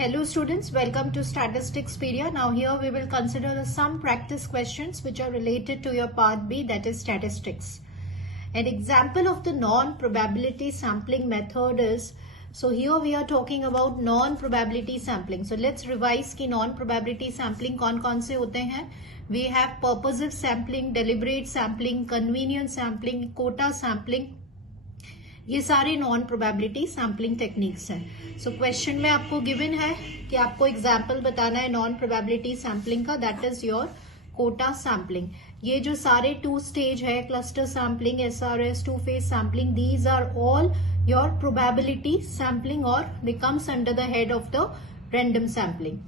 Hello students, welcome to Statisticspedia. Now here we will consider some practice questions which are related to your part B, that is statistics. An example of the non-probability sampling method is, so here we are talking about non-probability sampling. So let's revise ki non-probability sampling कौन-कौन से होते हैं. We have purposive sampling, deliberate sampling, convenience sampling, quota sampling. ये सारे non probability sampling techniques हैं. So question में आपको given है कि आपको एग्जाम्पल बताना है नॉन प्रोबेबिलिटी सैम्पलिंग का, that is your quota sampling. ये जो सारे 2 स्टेज है, cluster sampling, SRS, 2 phase sampling, these are all your probability sampling और they comes under the head of the random sampling.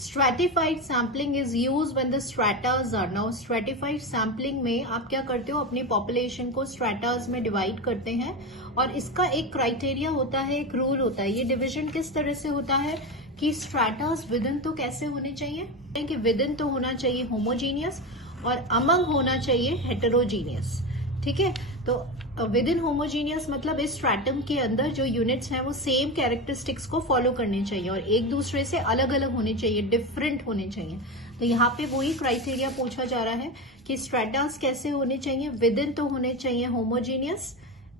Stratified sampling is used when the stratas are. Now stratified sampling में आप क्या करते हो, अपनी population को stratas में divide करते हैं और इसका एक criteria होता है, एक rule होता है. ये division किस तरह से होता है कि stratas within तो कैसे होने चाहिए कि within तो होना चाहिए homogeneous और among होना चाहिए heterogeneous. ठीक है, तो विद इन होमोजीनियस मतलब इस स्ट्रैटम के अंदर जो यूनिट्स हैं वो सेम कैरेक्टरिस्टिक्स को फॉलो करने चाहिए और एक दूसरे से अलग अलग होने चाहिए, डिफरेंट होने चाहिए. तो यहाँ पे वही क्राइटेरिया पूछा जा रहा है कि स्ट्रैटास कैसे होने चाहिए, विद इन तो होने चाहिए होमोजीनियस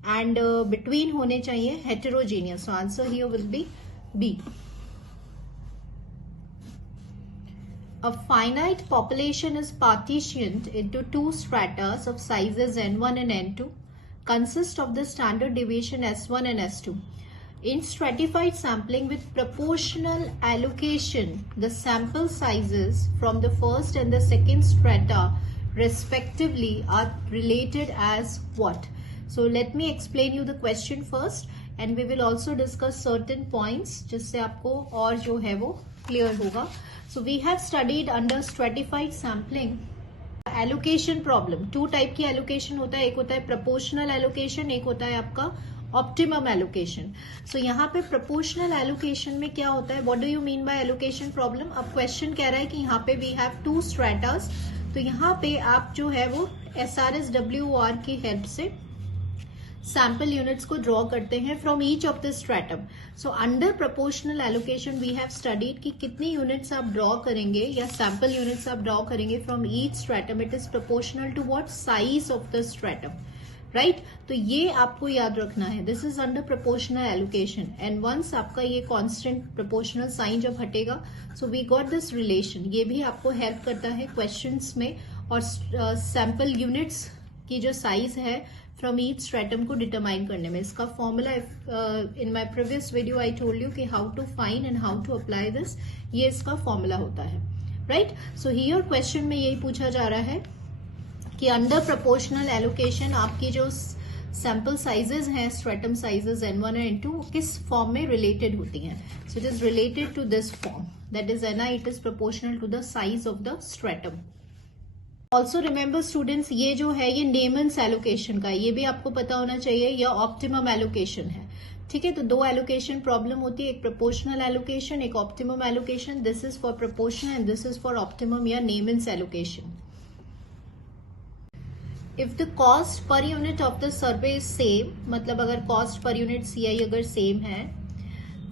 एंड बिटवीन होने चाहिए heterogeneous. So answer here will be B. A finite population is partitioned into 2 stratas of sizes N1 and N2, consist of the standard deviation S1 and S2. In stratified sampling with proportional allocation, the sample sizes from the first and the second strata respectively are related as what? So let me explain you the question first and we will also discuss certain points जिससे आपको और जो है वो clear होगा. So we have studied under stratified sampling allocation problem. 2 type की allocation होता है, एक होता है proportional allocation, एक होता है आपका optimum allocation. So यहाँ पे proportional allocation में क्या होता है, what do you mean by allocation problem? अब question कह रहा है कि यहाँ पे we have 2 stratas, तो यहाँ पे आप जो है वो SRS WR की हेल्प से सैम्पल यूनिट्स को ड्रॉ करते हैं from each of the stratum. So under proportional allocation we have studied कि कितनी यूनिट्स आप ड्रॉ करेंगे या सैम्पल यूनिट्स आप ड्रॉ करेंगे from each stratum. It is proportional to what, size of the stratum, right. तो ये आपको याद रखना है, this is under proportional allocation and once आपका ये कांस्टेंट प्रोपोर्शनल साइन जब हटेगा, so we got this relation. ये भी आपको हेल्प करता है क्वेश्चंस में और सैम्पल यूनिट्स की जो साइज है फ्रॉम ईच स्ट्रैटम को डिटरमाइन करने में. इसका formula in my previous video I told you कि how to find and how to apply this, ये इसका फॉर्मूला होता है, राइट. सो हियर क्वेश्चन में यही पूछा जा रहा है कि अंडर प्रोपोर्शनल एलोकेशन आपकी जो सैंपल साइजेस हैं, स्ट्रैटम साइजेस N1 और N2 किस फॉर्म में रिलेटेड होती हैं. So it is related to this form, that is Ni, it is proportional to the size of the stratum. Also remember students, ये जो है ये नेमन्स एलोकेशन का, ये भी आपको पता होना चाहिए, या ऑप्टिमम एलोकेशन है. ठीक है, तो 2 एलोकेशन प्रॉब्लम होती है, एक प्रोपोर्शनल एलोकेशन, एक optimum allocation. This is for proportional and this is for optimum या Neyman's allocation. If the cost per unit of the survey is same, मतलब अगर कॉस्ट पर यूनिट CI अगर same है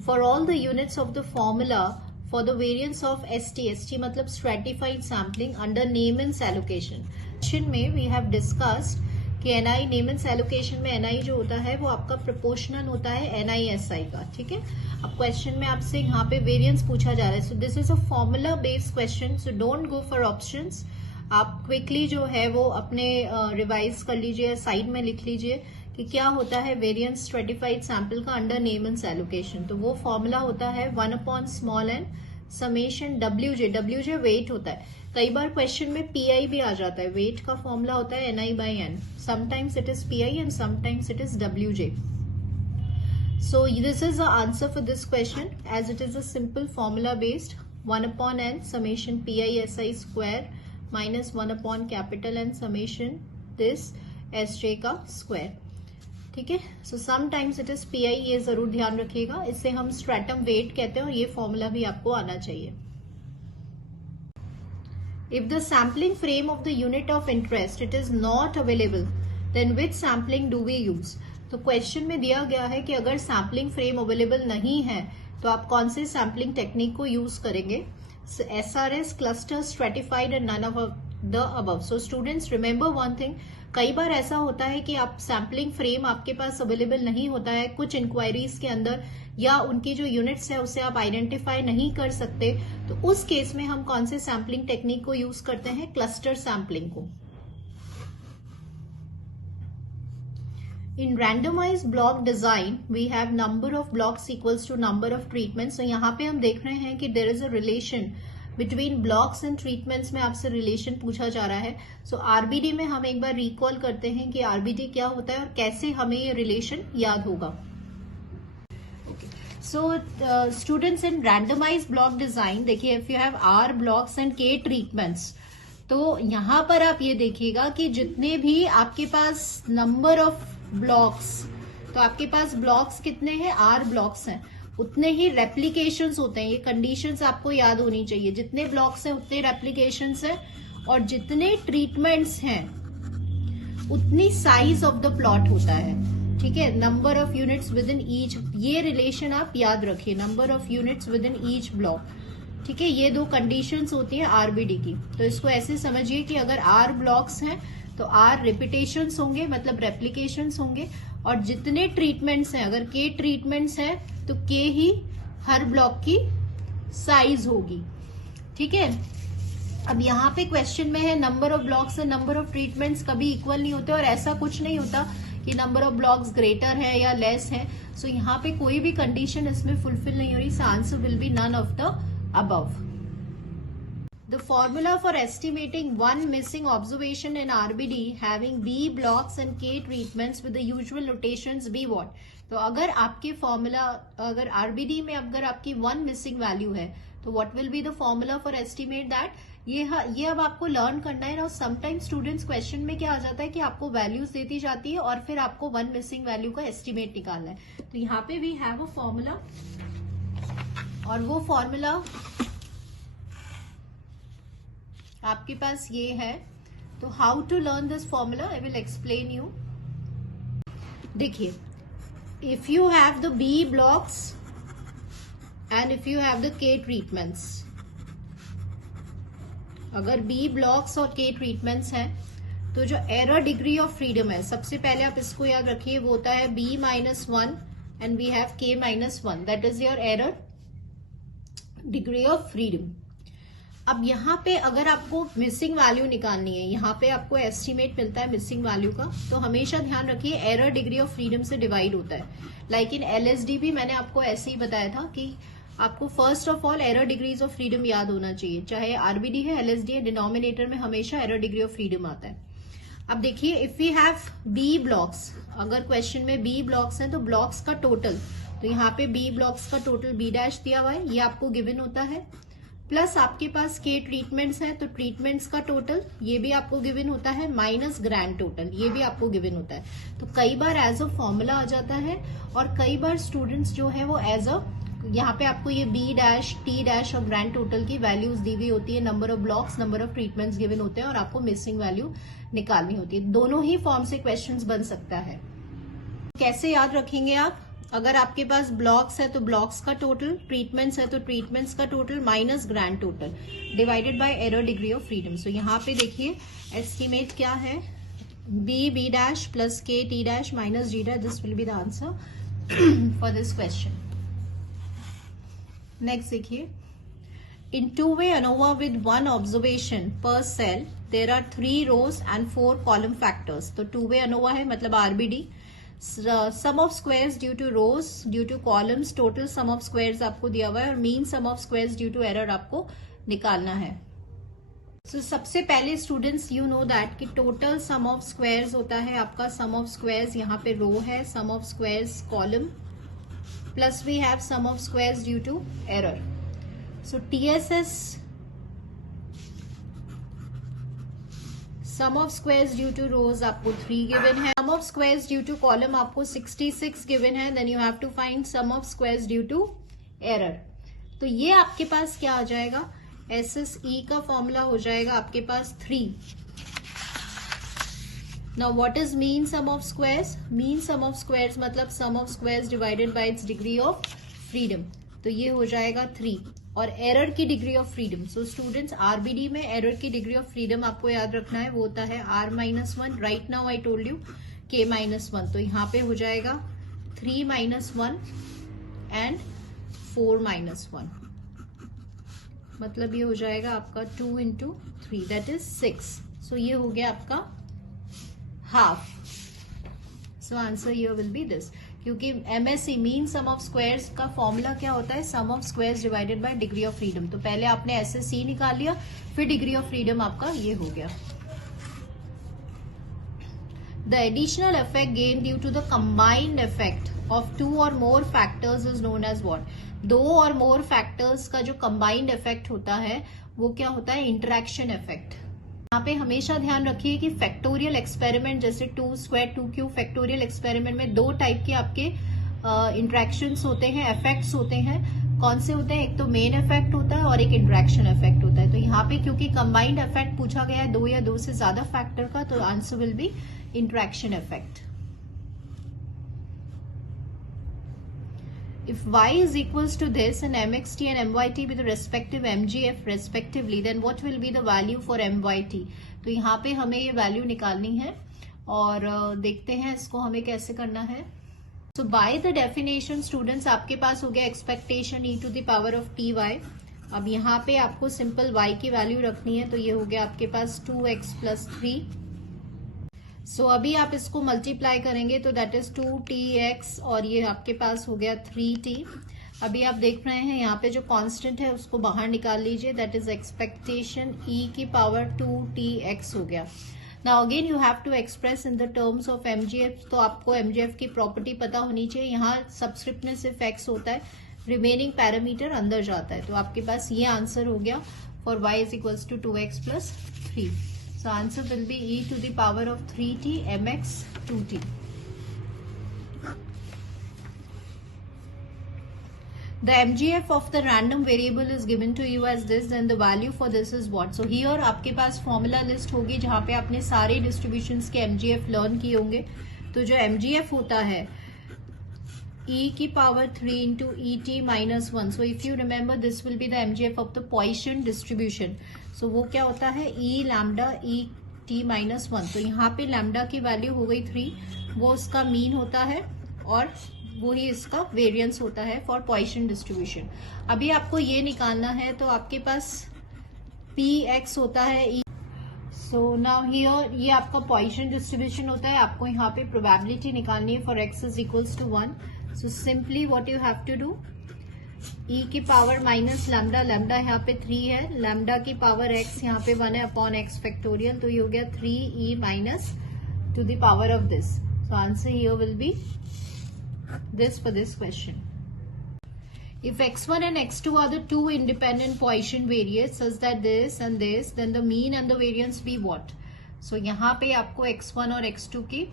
for all the units of the formula for the variance of ST मतलब stratified sampling under Neyman's allocation. Question में we have discussed कि NI Neyman's allocation में NI जो होता है वो आपका proportional होता है NISI का. ठीक है, अब क्वेश्चन में आपसे यहाँ पे वेरियंस पूछा जा रहा है. सो this is a formula based question, so don't go for options. आप क्विकली जो है वो अपने रिवाइज कर लीजिए, साइड में लिख लीजिए कि क्या होता है वेरिएंस स्ट्रेटिफाइड सैंपल का अंडर नेमन्स एलोकेशन. तो वो फॉर्मूला होता है 1/small n summation WJ wait होता है. कई बार क्वेश्चन में PI भी आ जाता है, वेट का फॉर्मूला होता है Ni/n. Sometimes it is PI and sometimes it is WJ. So this is the answer for this question as it is a simple formula based 1/n summation PI/SI square minus 1/N summation this SJ का square. ठीक है, so sometimes it is PI, ये जरूर ध्यान रखिएगा. इससे हम stratum wait कहते हैं और ये फॉर्मूला भी आपको आना चाहिए. If the sampling frame of the unit of interest it is not available, then which sampling do we use. तो क्वेश्चन में दिया गया है कि अगर सैम्पलिंग फ्रेम अवेलेबल नहीं है तो आप कौन से सैम्पलिंग टेक्निक को यूज करेंगे? SRS, cluster, stratified and none of the above. So students remember one thing, कई बार ऐसा होता है कि आप सैम्पलिंग फ्रेम आपके पास अवेलेबल नहीं होता है कुछ इंक्वायरीज के अंदर, या उनकी जो यूनिट्स है उसे आप आइडेंटिफाई नहीं कर सकते, तो उस केस में हम कौन से सैम्पलिंग टेक्निक को यूज करते हैं? क्लस्टर सैम्पलिंग को। In randomized block design, we have number of blocks equals to number of treatments. So यहाँ पे हम देख रहे हैं कि there is a relation between blocks and treatments में आपसे relation पूछा जा रहा है. So RBD में हम एक बार recall करते हैं कि RBD क्या होता है और कैसे हमें ये relation याद होगा. So students in randomized block design, देखिए if you have R blocks and K treatments, तो यहाँ पर आप ये देखिएगा कि जितने भी आपके पास नंबर ऑफ ब्लॉक्स, तो आपके पास ब्लॉक्स कितने हैं? R ब्लॉक्स हैं, उतने ही रेप्लीकेशंस होते हैं. ये कंडीशंस आपको याद होनी चाहिए. जितने ब्लॉक्स हैं उतने रेप्लीकेशंस हैं, और जितने ट्रीटमेंट्स हैं उतनी साइज ऑफ द प्लॉट होता है. ठीक है, number of units with in each, ये रिलेशन आप याद रखिए, number of units with in each block. ठीक है, ये दो कंडीशंस होती है आरबीडी की. तो इसको ऐसे समझिए कि अगर R ब्लॉक्स हैं तो R रिपीटेशंस होंगे, मतलब रेप्लीकेशंस होंगे, और जितने ट्रीटमेंट्स हैं, अगर K ट्रीटमेंट्स हैं तो K ही हर ब्लॉक की साइज होगी. ठीक है, अब यहाँ पे क्वेश्चन में है number of blocks and number of treatments कभी इक्वल नहीं होते, और ऐसा कुछ नहीं होता कि नंबर ऑफ ब्लॉक्स ग्रेटर है या लेस है. सो यहाँ पे कोई भी कंडीशन इसमें फुलफिल नहीं हो रही. So answer will be none of the above. The formula for estimating one missing observation in RBD having B blocks and K treatments with the usual notations be what? तो अगर आपके formula, अगर RBD में अगर आपकी one missing value है तो what will be the formula for estimate that? ये अब आपको लर्न करना है. और समटाइम स्टूडेंट्स क्वेश्चन में क्या आ जाता है कि आपको वैल्यूज देती जाती है और फिर आपको वन मिसिंग वैल्यू का एस्टिमेट निकालना है. तो यहाँ पे वी हैव अ फॉर्मूला, और वो फॉर्मूला आपके पास ये है. तो how to learn this formula I will explain you. देखिए, if you have the B blocks and if you have the K treatments, अगर बी ब्लॉक्स और के ट्रीटमेंट्स हैं तो जो एरर डिग्री ऑफ फ्रीडम है, सबसे पहले आप इसको याद रखिए, वो होता है B-1 and we have K-1. That is your error degree of freedom. अब यहाँ पे अगर आपको मिसिंग वैल्यू निकालनी है, यहाँ पे आपको एस्टिमेट मिलता है मिसिंग वैल्यू का, तो हमेशा ध्यान रखिए एरर डिग्री ऑफ फ्रीडम से डिवाइड होता है. लाइक इन LSD भी मैंने आपको ऐसे ही बताया था कि आपको first of all error degrees of freedom याद होना चाहिए. चाहे आरबीडी है, LSD है, डिनोमिनेटर में हमेशा एरर डिग्री ऑफ फ्रीडम आता है. अब देखिए, if we have B blocks, अगर क्वेश्चन में बी ब्लॉक्स हैं तो ब्लॉक्स का टोटल, तो यहाँ पे बी ब्लॉक्स का टोटल B' दिया हुआ है, ये आपको गिवन होता है. प्लस आपके पास के ट्रीटमेंट्स हैं तो ट्रीटमेंट्स का टोटल ये भी आपको गिवन होता है, माइनस ग्रैंड टोटल ये भी आपको गिवन होता है. तो कई बार एज अ फॉर्मूला आ जाता है, और कई बार स्टूडेंट्स जो है वो एज अ, यहाँ पे आपको ये B', T' और ग्रैंड टोटल की वैल्यूज दी हुई होती है, number of blocks, number of treatments given होते हैं, और आपको मिसिंग वैल्यू निकालनी होती है. दोनों ही फॉर्म से क्वेश्चंस बन सकता है. कैसे याद रखेंगे आप? अगर आपके पास ब्लॉक्स है तो ब्लॉक्स का टोटल, ट्रीटमेंट्स है तो ट्रीटमेंट्स का total minus grand total divided by error degree of freedom. So यहाँ पे देखिए एस्टिमेट क्या है, B' plus K T' minus G'. This will be the answer for this question. Next देखिए, in two-way ANOVA with one observation per cell there are 3 rows and 4 column factors. तो two-way ANOVA है मतलब RBD. Sum of squares due to rows, due to columns, total sum of squares आपको दिया हुआ है, और mean sum of squares due to error आपको निकालना है. सो सबसे पहले स्टूडेंट्स यू नो दैट कि टोटल सम ऑफ स्क्वायर्स होता है आपका सम ऑफ स्क्वायर्स, यहाँ पे रो है, sum of squares column, plus we have sum of squares due to error. So TSS sum of squares due to rows आपको 3 given है, sum of squares due to column आपको 66 given है. Then you have to find sum of squares due to error. तो ये आपके पास क्या आ जाएगा, SSE का फॉर्मूला हो जाएगा आपके पास 3. Now what is mean sum of squares? Mean sum of squares मतलब sum of squares divided by its degree of freedom, तो ये हो जाएगा 3। और एरर की degree of freedom, so students RBD में एरर की डिग्री ऑफ फ्रीडम आपको याद रखना है, वो होता है r-1। Right now I told you k-1, तो यहाँ पे हो जाएगा 3-1 एंड 4-1, मतलब ये हो जाएगा आपका 2 × 3 दैट इज 6। सो ये हो गया आपका half. So answer here will be this, क्योंकि MSC mean sum of squares का फॉर्मूला क्या होता है? Sum of squares divided by degree of freedom. तो पहले आपने एसएससी निकाल लिया, फिर डिग्री ऑफ फ्रीडम आपका ये हो गया। The additional effect gain due to the combined effect of 2 or more factors is known as what? 2 और मोर फैक्टर्स का जो कंबाइंड इफेक्ट होता है वो क्या होता है? Interaction effect. यहाँ पे हमेशा ध्यान रखिए कि फैक्टोरियल एक्सपेरिमेंट जैसे 2² 2³ फैक्टोरियल एक्सपेरिमेंट में 2 टाइप के आपके इंटरेक्शंस होते हैं, इफेक्ट्स होते हैं। कौन से होते हैं? एक तो मेन इफेक्ट होता है और एक इंटरेक्शन इफेक्ट होता है। तो यहाँ पे क्योंकि कंबाइंड इफेक्ट पूछा गया है 2 या 2 से ज्यादा फैक्टर का, तो answer will B interaction effect. If y is equals to this and mxt and myt with the respective mgf respectively, then what will be the value for myt? तो यहाँ पे हमें ये वैल्यू निकालनी है और देखते हैं इसको हमें कैसे करना है। So by the definition students आपके पास हो गया expectation e to the power of ty। अब यहाँ पे आपको सिंपल y की वैल्यू रखनी है, तो ये हो गया आपके पास 2x + 3। सो अभी आप इसको मल्टीप्लाई करेंगे तो दैट इज 2tx और ये आपके पास हो गया 3t। अभी आप देख रहे हैं यहाँ पे जो कांस्टेंट है उसको बाहर निकाल लीजिए, that is expectation e⁻² 2tx हो गया। Now again you have to express in the terms of mgf, तो आपको mgf की प्रॉपर्टी पता होनी चाहिए। यहाँ सबस्क्रिप्ट में सिर्फ x होता है, रिमेनिंग पैरामीटर अंदर जाता है, तो आपके पास ये आंसर हो गया for y = 2x + 3। So answer will be e to the power of 3t mx 2t. The mgf of the random variable is given to you as this, then the value for this is what? So here आपके पास formula list होगी जहां पे आपने सारे distributions के mgf learn किए होंगे। तो जो mgf होता है e⁻³ × et-1. So if you remember, this will be the mgf of the Poisson distribution. So वो क्या होता है? e λ et-1. तो यहाँ पे लैम्डा की वैल्यू हो गई 3, वो उसका मीन होता है और वो ही इसका वेरिएंस होता है फॉर Poisson डिस्ट्रीब्यूशन। अभी आपको ये निकालना है, तो आपके पास px होता है e। सो नाउ हियर ये आपका Poisson डिस्ट्रीब्यूशन होता है, आपको यहाँ पे प्रोबेबिलिटी निकालनी है for x = 1। So simply what you have to do, e⁻ - lambda यहाँ पे 3 है, लैम्डा की पावर x यहाँ पे 1 है अपॉन x फैक्टोरियल, तो ये हो गया 3e - to the power of this. So answer here will be this for this question. If x1 and x2 are the two independent Poisson variates such that this and this, then the mean and the variance be what? So यहाँ पे आपको x1 और x2 की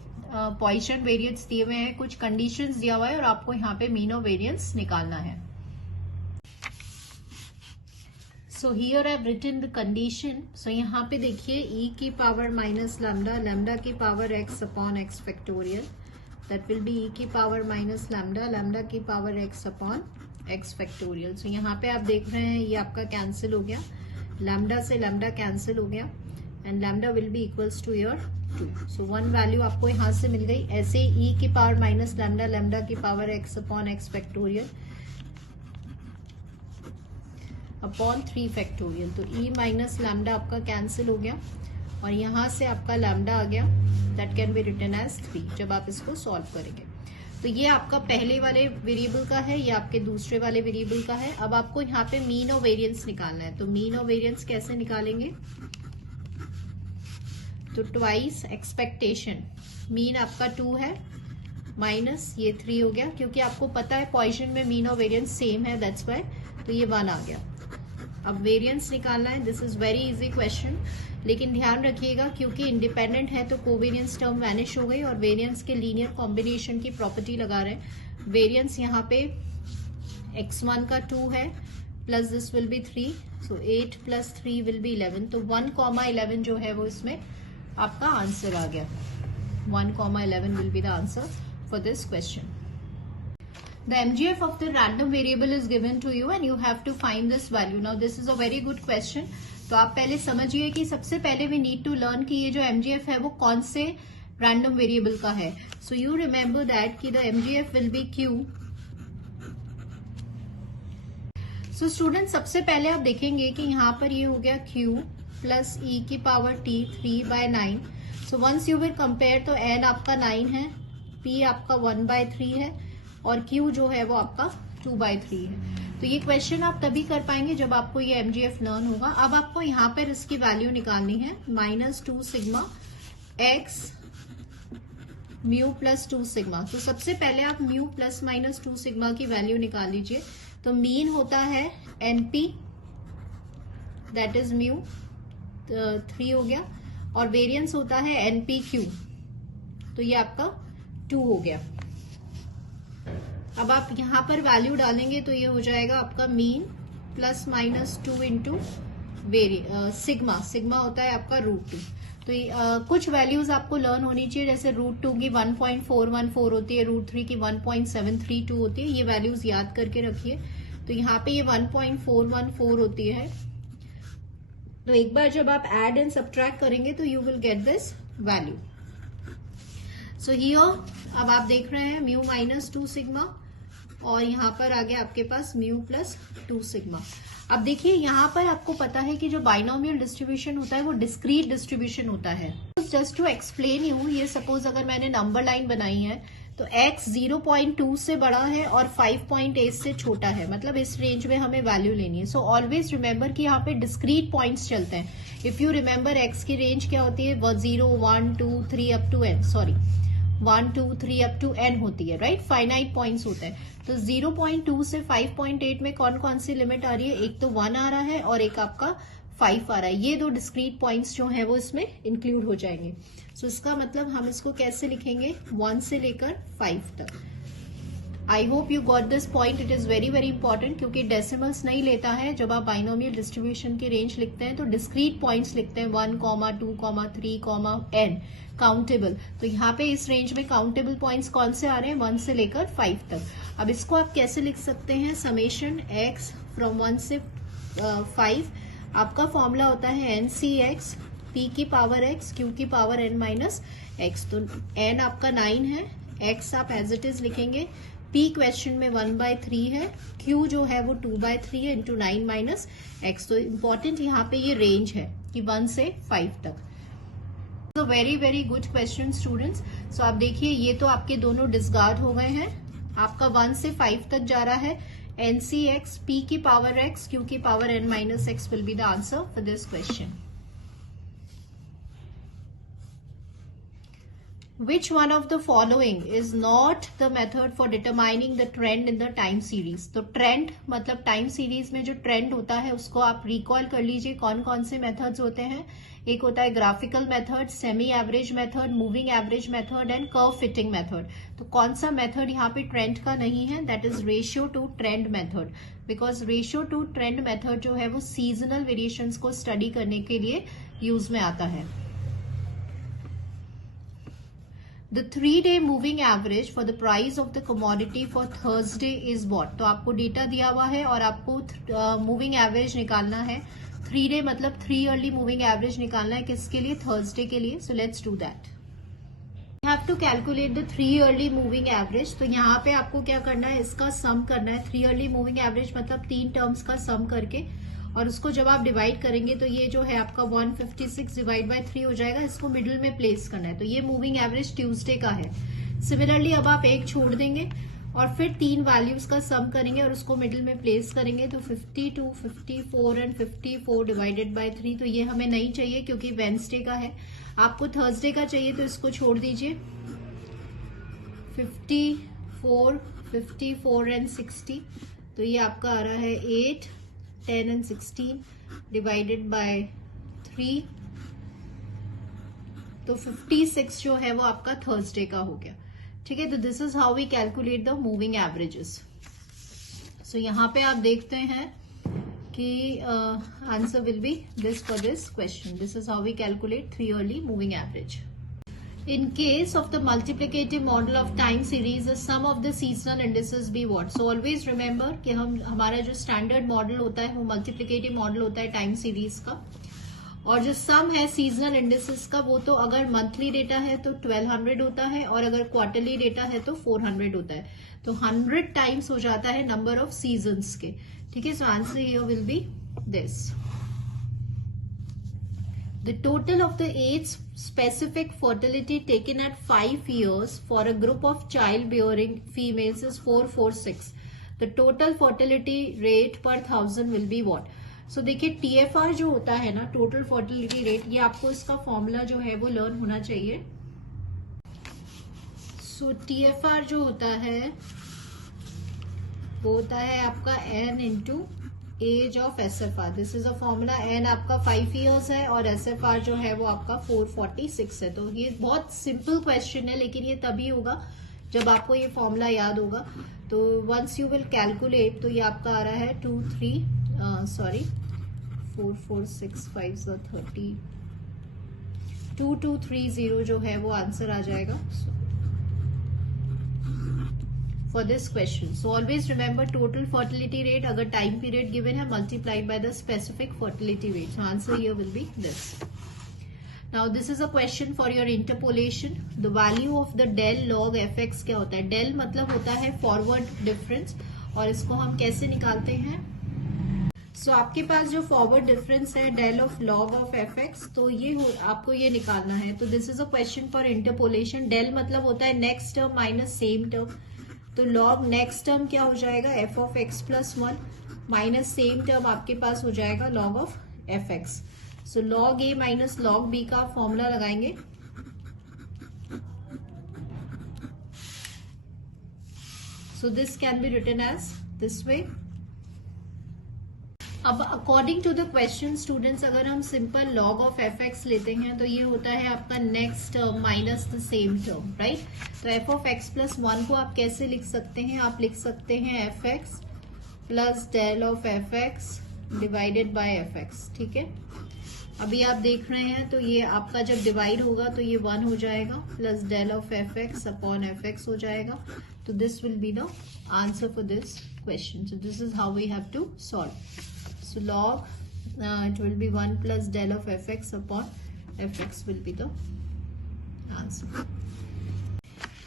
Poisson variance दिए हुए हैं, कुछ conditions दिया हुआ है और आपको यहाँ पे मीन और वेरिएंस निकालना है। So here I have written the condition. So यहाँ पे देखिए e⁻ - लैम्डा की power x upon x factorial, that will be e⁻ - lambda की power x upon x factorial. So यहाँ पे आप देख रहे हैं ये आपका कैंसिल हो गया, लैम्डा से लैम्डा कैंसिल हो गया and lambda will be equals to your 2। So 1 value आपको यहाँ से मिल गई। ऐसे e⁻ - लैम्डा की power x upon x factorial upon 3 factorial, तो e- लैम्डा आपका कैंसिल हो गया और यहाँ से आपका लैम्डा आ गया, that can be written as 3 जब आप इसको सॉल्व करेंगे। तो ये आपका पहले वाले वेरिएबल का है, ये आपके दूसरे वाले वेरिएबल का है। अब आपको यहाँ पे मीन और वेरिएंस निकालना है, तो मीन और वेरिएंस कैसे निकालेंगे? तो ट्वाइस एक्सपेक्टेशन, मीन आपका 2 है माइनस ये 3 हो गया, क्योंकि आपको पता है Poisson में मीन और वेरिएंस सेम है, दैट्स वाई, तो ये 1 आ गया। अब वेरिएंस निकालना है, this is very easy question, लेकिन ध्यान रखिएगा क्योंकि इंडिपेंडेंट है तो कोवेरियंस टर्म वैनिश हो गई और वेरिएंस के लीनियर कॉम्बिनेशन की प्रॉपर्टी लगा रहे हैं। वेरिएंस यहाँ पे x1 का 2 है plus this will B 3, so 8 + 3 will be 11, तो 1, 11 जो है वो इसमें आपका आंसर आ गया। 1,11 will be the answer for this question. The MGF of the random variable is given to you and you have to find this value. Now this is a very good question. तो आप पहले समझिए कि सबसे पहले we need to learn कि ये जो MGF है वो कौन से random variable का है. So you remember that कि the MGF will be Q. So students सबसे पहले आप देखेंगे कि यहाँ पर ये हो गया Q प्लस e की power t 3/9. So once you will compare तो n आपका 9 है, p आपका 1/3 है और q जो है वो आपका 2/3 है. तो ये क्वेश्चन आप तभी कर पाएंगे जब आपको ये MGF लर्न होगा. अब आपको यहाँ पर इसकी वैल्यू निकालनी है -2 sigma x mu plus 2 sigma. तो सबसे पहले आप म्यू प्लस -2 सिग्मा की वैल्यू निकाल लीजिए. तो मीन होता है NP दैट इज म्यू 3 हो गया और वेरिएंस होता है NPQ. तो ये आपका 2 हो गया. अब आप यहां पर वैल्यू डालेंगे तो ये हो जाएगा आपका mean plus -2 into sigma. Sigma होता है आपका √2. तो कुछ वैल्यूज आपको लर्न होनी चाहिए, जैसे √2 की 1.414 होती है, √3 की 1.732 होती है. ये वैल्यूज याद करके रखिए. तो यहाँ पे ये 1.414 होती है. तो एक बार जब आप एड एंड सब्ट्रैक्ट करेंगे तो you will get this value. So here अब आप देख रहे हैं म्यू -2 सिग्मा और यहाँ पर आ गया आपके पास म्यू प्लस 2 सिग्मा. अब देखिए यहाँ पर आपको पता है कि जो बाइनोमियल डिस्ट्रीब्यूशन होता है वो डिस्क्रीट डिस्ट्रीब्यूशन होता है. जस्ट टू एक्सप्लेन यू, ये सपोज अगर मैंने नंबर लाइन बनाई है तो x 0.2 से बड़ा है और 5.8 से छोटा है, मतलब इस रेंज में हमें वैल्यू लेनी है. सो ऑलवेज रिमेंबर कि यहाँ पे डिस्क्रीट पॉइंट्स चलते हैं. इफ यू रिमेंबर x की रेंज क्या होती है, 0 1 2 3 up to n, sorry 1 2 3 up to n होती है, राइट. फाइनाइट पॉइंट्स होते हैं. तो 0.2 से 5.8 में कौन कौन सी लिमिट आ रही है, एक तो 1 आ रहा है और एक आपका 5 आ रहा है. ये दो डिस्क्रीट पॉइंट्स जो है वो इसमें इंक्लूड हो जाएंगे. सो इसका मतलब हम इसको कैसे लिखेंगे, 1 से लेकर 5 तक. I hope you got this point. It is very very important क्योंकि डेसिमल्स नहीं लेता है. जब आप बाइनोमियल डिस्ट्रीब्यूशन की रेंज लिखते हैं तो डिस्क्रीट पॉइंट्स लिखते हैं, 1, 2, 3, n काउंटेबल. तो यहाँ पे इस रेंज में काउंटेबल पॉइंट्स कौन से आ रहे हैं, 1 से लेकर 5 तक. अब इसको आप कैसे लिख सकते हैं, समेशन x फ्रॉम 1 से 5. आपका फॉर्मूला होता है NCX p की पावर x q की पावर n माइनस x. तो n आपका 9 है, x आप एज इट इज लिखेंगे, p क्वेश्चन में 1/3 है, q जो है वो 2/3 है इंटू 9 माइनस x. तो इम्पोर्टेंट यहाँ पे ये रेंज है कि 1 से 5 तक. तो very very good question students. So आप देखिए ये तो आपके दोनों डिस्कार्ड हो गए हैं. आपका 1 से 5 तक जा रहा है. NCX p की पावर x q की power n minus x will be the answer for this question. Which one of the following is not the method for determining the trend in the time series? तो trend मतलब time series में जो trend होता है उसको आप recall कर लीजिए. कौन कौन से मेथड्स होते हैं, एक होता है graphical method, semi average method, moving average method and curve fitting method. तो कौन सा मेथड यहाँ पे ट्रेंड का नहीं है, that is ratio two trend method. Because ratio two trend method जो है वो सीजनल वेरिएशंस को स्टडी करने के लिए यूज में आता है. The 3-day moving average for the price of the commodity for Thursday is what? तो आपको डेटा दिया हुआ है और आपको मूविंग एवरेज निकालना है. 3 डे मतलब 3 अर्ली मूविंग एवरेज निकालना है किसके लिए, थर्सडे के लिए. So let's do that. You have to calculate the 3 early moving average. तो यहाँ पे आपको क्या करना है, इसका सम करना है. 3 अर्ली मूविंग एवरेज मतलब 3 टर्म्स का सम करके, और उसको जब आप डिवाइड करेंगे तो ये जो है आपका 156 डिवाइड बाय 3 हो जाएगा. इसको मिडिल में प्लेस करना है. तो ये मूविंग एवरेज ट्यूसडे का है. सिमिलरली अब आप एक छोड़ देंगे और फिर 3 वैल्यूज का सम करेंगे और उसको मिडिल में प्लेस करेंगे. तो 52, 54 एंड 54 डिवाइडेड बाय 3. तो ये हमें नहीं चाहिए क्योंकि वेडनेसडे का है. आपको थर्सडे का चाहिए तो इसको छोड़ दीजिए. 54, 54 एंड 60. तो ये आपका आ रहा है 8, 10 and 16 divided by 3. तो 56 जो है वो आपका थर्सडे का हो गया. ठीक है, तो this is how we calculate the moving averages. So यहाँ पे आप देखते हैं कि answer will be this for this question. This is how we calculate 3 early moving average. In case of the multiplicative model of time series, the sum of the seasonal indices be what? So always remember कि हमारा जो standard model होता है वो multiplicative model होता है time series का, और जो सम है सीजनल इंडिसेस का वो तो अगर मंथली डेटा है तो 1200 होता है, और अगर क्वार्टरली डेटा है तो 400 होता है. तो 100 टाइम्स हो जाता है नंबर ऑफ सीजन्स के. ठीक है, सो answer here will be this. The total of the age specific fertility taken at 5 years for a group of childbearing females is 446. The total fertility rate per 1000 will be what? So देखिए TFR जो होता है ना, total fertility rate, ये आपको इसका formula जो है वो लर्न होना चाहिए. So TFR जो होता है वो होता है आपका n into age of SFR. This is a formula. n आपका 5 इयर्स है और SFR जो है वो आपका 446 है. तो ये बहुत सिंपल क्वेश्चन है, लेकिन ये तभी होगा जब आपको ये फॉर्मूला याद होगा. तो वंस यू विल कैलकुलेट, तो ये आपका आ रहा है 2230 जो है वो आंसर आ जाएगा for this question. So always remember total fertility rate अगर time period given है multiplied by the specific fertility rate. So answer here will be this. Now this is a question for your interpolation. The value of the del log fx क्या होता है? del मतलब होता है forward difference, और इसको हम कैसे निकालते हैं? So आपके पास जो forward difference है del of log of fx, तो ये आपको ये निकालना है. तो this is a question for interpolation. del मतलब होता है next term minus same term. तो log नेक्स्ट टर्म क्या हो जाएगा? f of x plus 1 minus same term आपके पास हो जाएगा log of fx. So log a minus log b का फॉर्मूला लगाएंगे. So this can be written as this way. अब according to the question students, अगर हम सिंपल log ऑफ fx लेते हैं तो ये होता है आपका next term minus the same term, right. तो f ऑफ x प्लस 1 को आप कैसे लिख सकते हैं? आप लिख सकते हैं fx plus del of fx divided by fx. ठीक है, अभी आप देख रहे हैं तो ये आपका जब डिवाइड होगा तो ये 1 हो जाएगा plus del of fx upon fx हो जाएगा. तो this will be the answer for this question. So this is how we have to solve. So log it will be 1 plus del of fx upon fx will be the answer.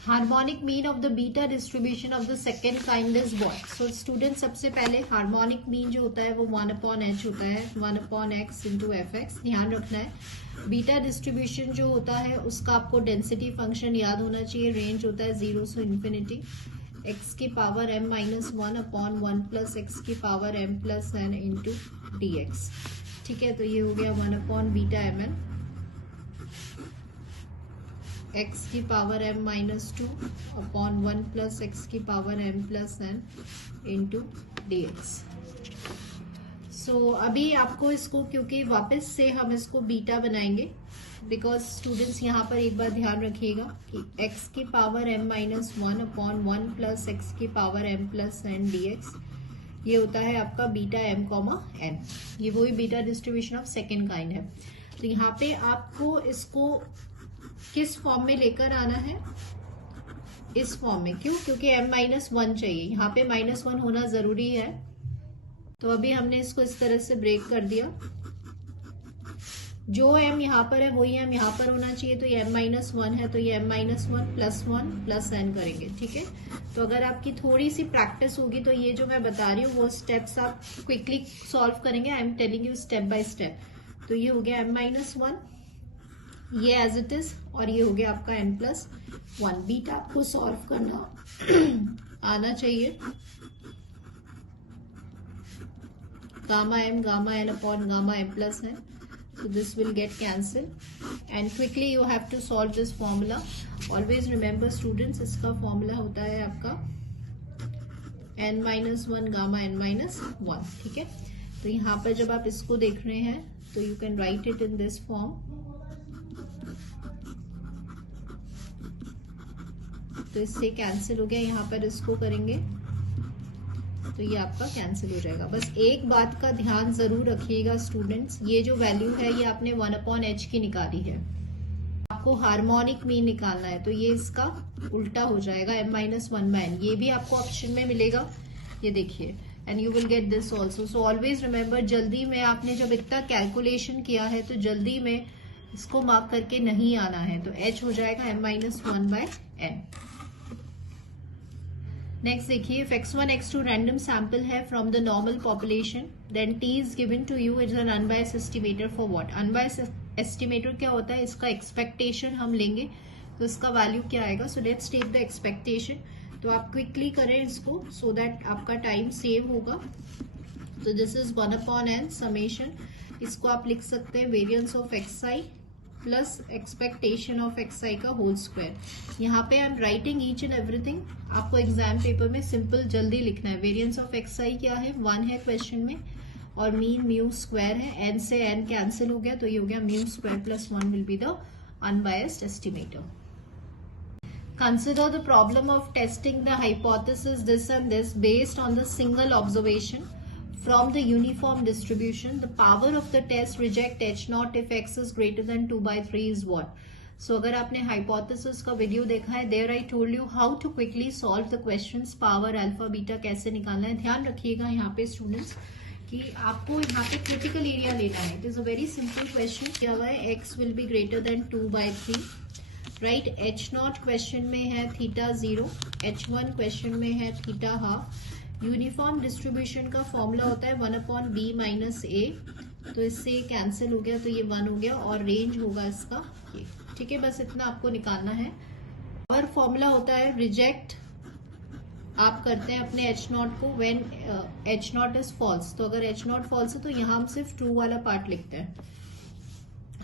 Harmonic mean of the beta distribution of the second kind is what? So students, सबसे पहले harmonic mean जो होता है वो 1 upon h होता है, 1 upon x into fx. ध्यान रखना है. बीटा डिस्ट्रीब्यूशन जो होता है उसका आपको डेंसिटी फंक्शन याद होना चाहिए. रेंज होता है 0 से इंफिनिटी. x की power m minus 1 upon 1 plus x की power m plus n into dx. ठीक है, तो ये हो गया 1 अपॉन बीटा mn. x की power m minus 2 upon 1 plus x की power m plus n into dx. So अभी आपको इसको, क्योंकि वापस से हम इसको बीटा बनाएंगे, बिकॉज स्टूडेंट्स यहाँ पर एक बार ध्यान रखिएगा कि x की power m minus 1 upon 1 plus x की power m plus n dx ये होता है आपका बीटा m कॉमा n. ये वही beta distribution of second kind है. तो यहाँ पे आपको इसको किस फॉर्म में लेकर आना है? इस फॉर्म में. क्यों? क्योंकि m माइनस 1 चाहिए. यहाँ पे माइनस 1 होना जरूरी है. तो अभी हमने इसको इस तरह से ब्रेक कर दिया. जो m यहाँ पर है वही m यहाँ पर होना चाहिए. तो ये m माइनस 1 है तो ये m माइनस 1 प्लस n करेंगे. ठीक है, तो अगर आपकी थोड़ी सी प्रैक्टिस होगी तो ये जो मैं बता रही हूँ वो स्टेप्स आप क्विकली सॉल्व करेंगे. I am telling you step by step. तो ये हो गया m माइनस 1, ये एज इट इज, और ये हो गया आपका n प्लस 1. बीटा आपको सॉल्व करना आना चाहिए. Gamma n upon gamma m plus n. So this will get cancelled and quickly you have to solve this formula. Always remember students, इसका formula होता है आपका n minus 1 gamma n minus 1. ठीक है, तो यहाँ पर जब आप इसको देख रहे हैं तो you can write it in this form. तो इससे कैंसिल हो गया. यहाँ पर इसको करेंगे तो ये आपका कैंसिल हो जाएगा. बस एक बात का ध्यान जरूर रखिएगा स्टूडेंट्स, ये जो वैल्यू है ये आपने 1 अपॉन h की निकाली है. आपको हार्मोनिक मीन निकालना है, तो ये इसका उल्टा हो जाएगा m-1/n। ये भी आपको ऑप्शन में मिलेगा, ये देखिए, and you will get this also. So always remember, जल्दी में आपने जब इतना कैलकुलेशन किया है तो जल्दी में इसको मार्क करके नहीं आना है, तो h हो जाएगा m-1/n। नेक्स्ट देखिए, if x1 x2 random sample है from the normal population, then t is given to you is an unbiased estimator for what. Unbiased estimator क्या होता है, इसका एक्सपेक्टेशन हम लेंगे तो इसका वैल्यू क्या आएगा। So let's take the expectation. तो आप क्विकली करें इसको सो दैट आपका टाइम सेव होगा। तो दिस इज 1/n समेशन, इसको आप लिख सकते हैं variance of xi plus expectation of xi का होल स्क्वायर। यहाँ पे I am writing each and everything, आपको एग्जाम पेपर में सिंपल जल्दी लिखना है। वेरियंस ऑफ xi क्या है, 1 है क्वेश्चन में, और मीन म्यू स्क्वायर है, n से n कैंसिल हो गया तो ये हो गया mu square plus 1 will be the unbiased estimator. Consider the problem of testing the hypothesis this and this based on the single observation from the uniform distribution. The power of the test reject h naught if x is greater than 2/3 is what? So अगर आपने hypothesis का video देखा है, there I told you how to quickly solve the questions, power alpha beta कैसे निकालना है। ध्यान रखिएगा यहाँ पे स्टूडेंट्स कि आपको यहाँ पे क्रिटिकल एरिया लेना है। It is a very simple question. क्या हुआ है, x will be greater than 2/3, right. h0 question में है थीटा 0, h1 क्वेश्चन में है थीटा हाफ। यूनिफॉर्म डिस्ट्रीब्यूशन का फॉर्मूला होता है 1/b - a, तो इससे कैंसिल हो गया तो ये 1 हो गया, और रेंज होगा इसका ये, ठीक है। बस इतना आपको निकालना है। और फॉर्मूला होता है रिजेक्ट, आप करते हैं अपने h0 को व्हेन h0 इज फॉल्स। तो अगर h0 फॉल्स है तो यहाँ हम सिर्फ ट्रू वाला पार्ट लिखते हैं।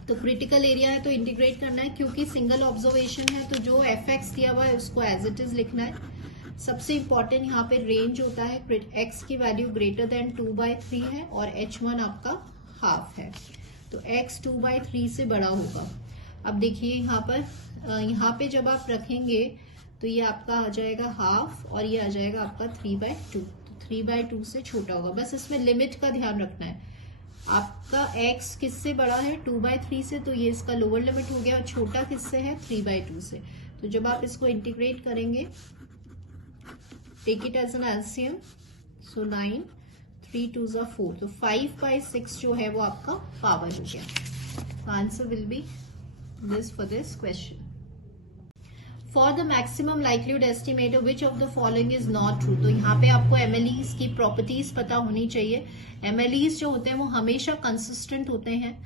तो क्रिटिकल एरिया है तो इंटीग्रेट करना है, क्योंकि सिंगल ऑब्जर्वेशन है तो जो fx दिया हुआ है उसको एज इट इज लिखना है। सबसे इंपॉर्टेंट यहाँ पे रेंज होता है, x की वैल्यू ग्रेटर देन 2/3 है और h1 आपका हाफ है, तो x 2/3 से बड़ा होगा। अब देखिए यहाँ पे जब आप रखेंगे तो ये आपका आ जाएगा हाफ और ये आ जाएगा आपका 3/2, तो 3/2 से छोटा होगा। बस इसमें लिमिट का ध्यान रखना है। आपका x किससे बड़ा है, 2/3 से, तो ये इसका लोअर लिमिट हो गया, और छोटा किससे है, 3/2 से। तो जब आप इसको इंटीग्रेट करेंगे, take it as an LCM, so 9 3 2 4, तो 5/6 जो है वो आपका पावर हो गया। Answer will be this for this question. For the maximum likelihood estimator which of the following is not true. तो यहाँ पे आपको एमएलईज की प्रॉपर्टीज पता होनी चाहिए। एमएलईज जो होते हैं वो हमेशा कंसिस्टेंट होते हैं,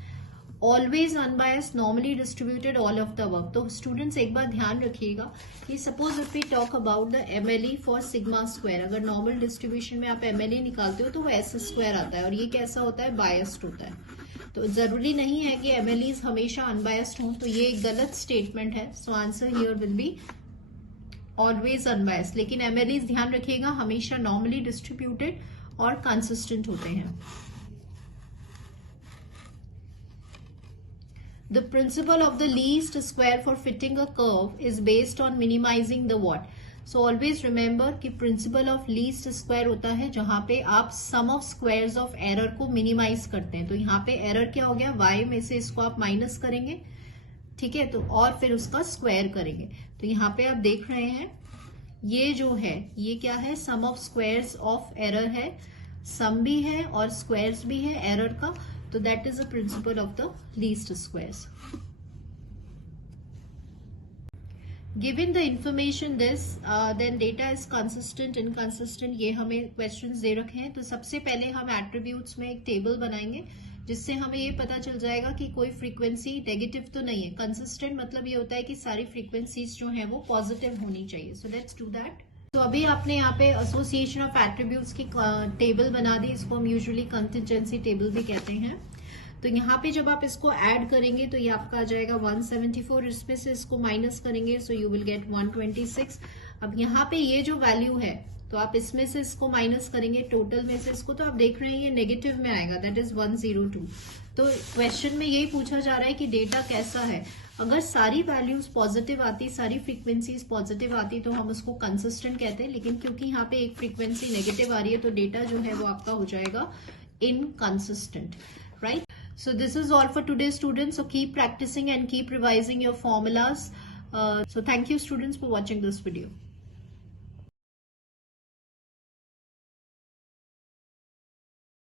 always unbiased, normally distributed, all of the above. तो स्टूडेंट्स एक बार ध्यान रखिएगा कि suppose if we talk about the MLE for sigma square, अगर नॉर्मल डिस्ट्रीब्यूशन में आप एमएलई निकालते हो तो वो एस स्क्वायर आता है, और ये कैसा होता है, बायस्ड होता है। तो जरूरी नहीं है कि एमएलईज हमेशा अनबायस्ड हों, तो ये एक गलत स्टेटमेंट है। सो answer here will be always unbiased. लेकिन एमएलईज ध्यान रखिएगा हमेशा नॉर्मली डिस्ट्रीब्यूटेड और कंसिस्टेंट होते हैं। The principle of the least square for fitting a curve is based on minimizing the what? So always remember कि principle of least square होता है जहां पे आप sum of squares of error को minimize करते हैं। तो यहाँ पे error क्या हो गया, y में से इसको आप माइनस करेंगे, ठीक है, तो और फिर उसका स्क्वायर करेंगे। तो यहाँ पे आप देख रहे हैं ये जो है ये क्या है, sum of squares of error है, सम भी है और स्क्वायर्स भी है एरर का, तो that is the principle of the least squares. Given the information this then data is consistent inconsistent, ये हमें क्वेश्चंस दे रखे हैं। तो सबसे पहले हम एट्रीब्यूट्स में एक टेबल बनाएंगे जिससे हमें ये पता चल जाएगा कि कोई फ्रीक्वेंसी नेगेटिव तो नहीं है। कंसिस्टेंट मतलब ये होता है कि सारी फ्रीक्वेंसीज जो है वो पॉजिटिव होनी चाहिए। सो लेट्स डू दैट। तो अभी आपने यहाँ पे एसोसिएशन ऑफ एट्रीब्यूट्स की टेबल बना दी, इसको हम यूजुअली कंटिजेंसी टेबल भी कहते हैं। तो यहाँ पे जब आप इसको ऐड करेंगे तो ये आपका आ जाएगा 174, इसमें से इसको माइनस करेंगे सो यू विल गेट 126। अब यहाँ पे ये जो वैल्यू है तो आप इसमें से इसको माइनस करेंगे टोटल में से इसको, तो आप देख रहे हैं ये नेगेटिव में आएगा, दैट इज 102। तो क्वेश्चन में यही पूछा जा रहा है कि डेटा कैसा है। अगर सारी वैल्यूज पॉजिटिव आती, सारी फ्रीक्वेंसीज पॉजिटिव आती तो हम उसको कंसिस्टेंट कहते हैं, लेकिन क्योंकि यहाँ पे एक फ्रीक्वेंसी नेगेटिव आ रही है तो डेटा जो है वो आपका हो जाएगा inconsistent, right. So this is all for today, students. So keep practicing and keep revising your formulas. So thank you, students, for watching this video.